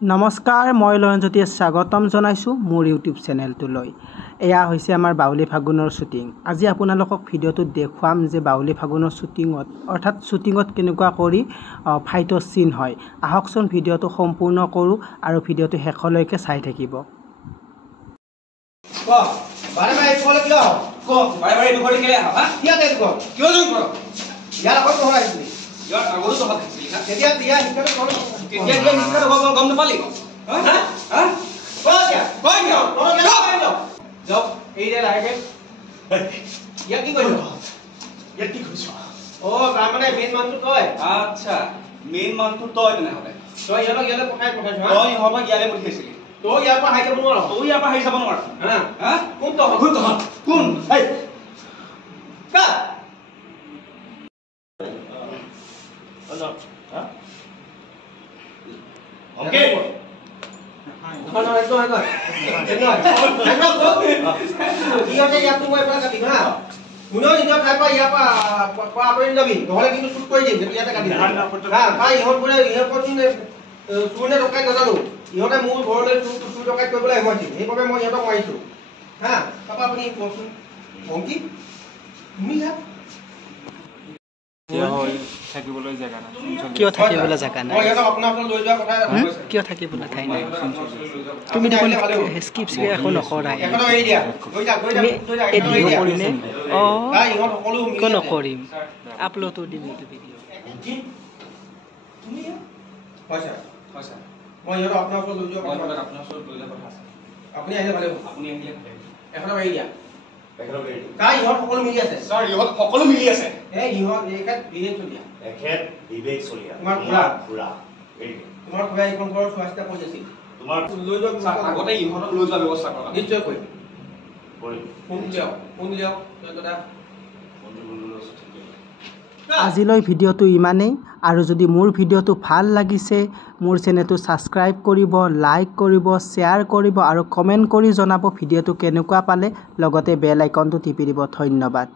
নমস্কাৰ, মই লয়নজ্যোতিয়ে স্বাগতম জনাইছোঁ মোৰ ইউটিউব চেনেলটোলৈ। এয়া হৈছে আমাৰ বাউলী ফাগুনৰ শ্বুটিং। আজি আপোনালোকক ভিডিঅ'টোত দেখুৱাম যে বাউলী ফাগুনৰ শ্বুটিঙত কেনেকুৱা কৰি ফাইটৰ চিন হয়। আহকচোন ভিডিঅ'টো সম্পূৰ্ণ কৰোঁ আৰু ভিডিঅ'টো শেষলৈকে চাই থাকিব। মেইন মানটো তই তেনেহ'লে তই ইয়ালৈ ইয়ালৈ পঠাই পঠাইছ তই ইহঁতক ইয়ালৈ পঠিয়াইছিলি তই ইয়াৰ পৰা হাৰি যাব নোৱাৰ তই ইয়াৰ পৰা হাৰি যাব নোৱাৰ কোন কোন ইহঁতে মোৰ ঘৰলৈ চুৰ ডকাইত কৰিবলৈ আহিছিল, সেইবাবে মই ইহঁতক মাৰিছো। তাৰপৰা আপুনি কওকচোন ভংকি তুমি কিয় থাকিবলৈ জেগা নাই? কিয় থাকিবলৈ ঠাই নাই? তুমি দেখোন স্কিপ একো নকৰাই। কিয় নকৰিম? আপলোডো দিম এইটো ভিডিঅ'। মই ইহঁতক আপোনাৰ ওচৰত লৈ যোৱা আপোনাৰ ওচৰত লৈ যোৱা কথা আছে। আপুনি আহিলে ভালে হ'ব। আপুনি আহিলে ভালে হ'ব। এখন এৰি দিয়া। ইহঁত সকলো মিলি আছে। ছাৰ ইহঁত সকলো মিলি আছে। ইহঁত এখেত বিবেক চলিয়া। তোমাৰ খুৰা তোমাৰ খুৰা এইখন ঘৰৰ চোৱা চিতা কৰি আছিল। তোমাৰ লৈ যোৱা আগতে ইহঁতক লৈ যোৱা ব্যৱস্থা কৰা নিশ্চয় কৰিম। ফোন লিয়াওক দাদা। আজিলৈ ভিডিঅ'টো ইমানেই। আৰু যদি মোৰ ভিডিঅ'টো ভাল লাগিছে মোৰ চেনেলটো ছাবস্ক্ৰাইব কৰিব, লাইক কৰিব, শ্বেয়াৰ কৰিব আৰু কমেণ্ট কৰি জনাব ভিডিঅ'টো কেনেকুৱা পালে। লগতে বেল আইকনটো টিপি দিব। ধন্যবাদ।